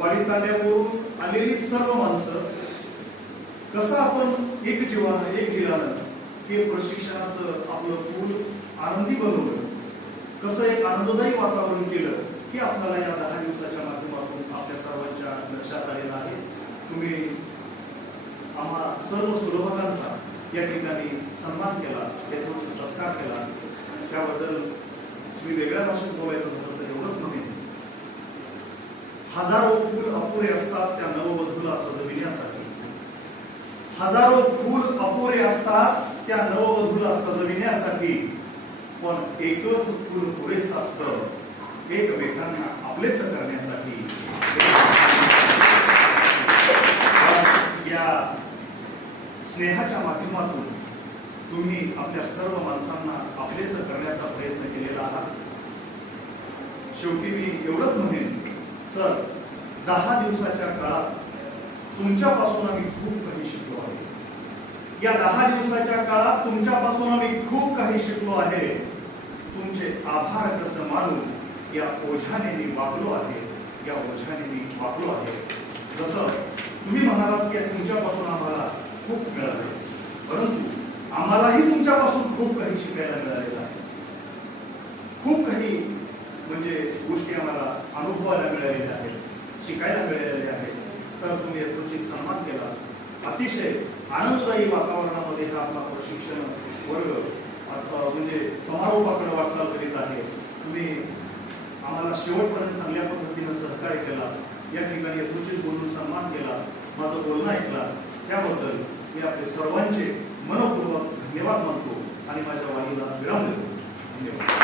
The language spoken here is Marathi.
वाडी तांड्यावरून आलेली सर्व माणसं कसं आपण एक जीवानं एक जिलानं हे प्रशिक्षणाचं आपलं पूर्ण आनंदी बनवलं? कसं एक आनंददायी वातावरण केलं? हे आपल्याला या दहा दिवसाच्या माध्यमातून आपल्या सर्वांच्या लक्षात आलेलं आहे. तुम्ही आम्हा सर्व सुलभकांचा या ठिकाणी सन्मान केला यथोचित सत्कार केला. त्याबद्दल मी वेगळ्या भाषेत बोलायचं झालं तर एवढंच नव्हे. हजारो फूल अपुरे असतात त्या नववधूला सजविण्यासाठी हजारो फूल अपुरे असतात त्या नववधूला सजविण्यासाठी पण एकच फूल पुरेसं असतं. एकमेकांना आपलेच करण्यासाठी. या स्नेहाच्या माध्यमातून तुम्ही आपल्या सर्व माणसांना आपलेच करण्याचा प्रयत्न केलेला आहात. शेवटी मी एवढंच म्हणेन सर दहा दिवसाच्या काळात तुमच्यापासून आम्ही खूप काही शिकलो आहे. या दहा दिवसाच्या काळात तुमच्यापासून आम्ही खूप काही शिकलो आहे. तुमचे आभार कसं मानून या ओझ्याने मी वागलो आहे या ओझ्याने मी वागलो आहे. जसं तुम्ही म्हणालात की तुमच्यापासून आम्हाला खूप मिळाले परंतु आम्हालाही तुमच्यापासून खूप काही शिकायला मिळालेलं आहे खूप काही म्हणजे गोष्टी आम्हाला अनुभवायला मिळालेले आहेत शिकायला मिळालेले आहेत. तर तुम्ही यथोचित सन्मान केला. अतिशय आनंददायी वातावरणामध्ये हा आपला प्रशिक्षण वर्ग म्हणजे समारोपाकडे वाटचाल करीत आहे. तुम्ही आम्हाला शेवटपर्यंत चांगल्या पद्धतीनं सहकार्य केला. या ठिकाणी यथोचित बोलून सन्मान केला. माझं बोलणं ऐकला. त्याबद्दल मी आपले सर्वांचे मनपूर्वक धन्यवाद मानतो आणि माझ्या वाणीला विराम देतो. धन्यवाद.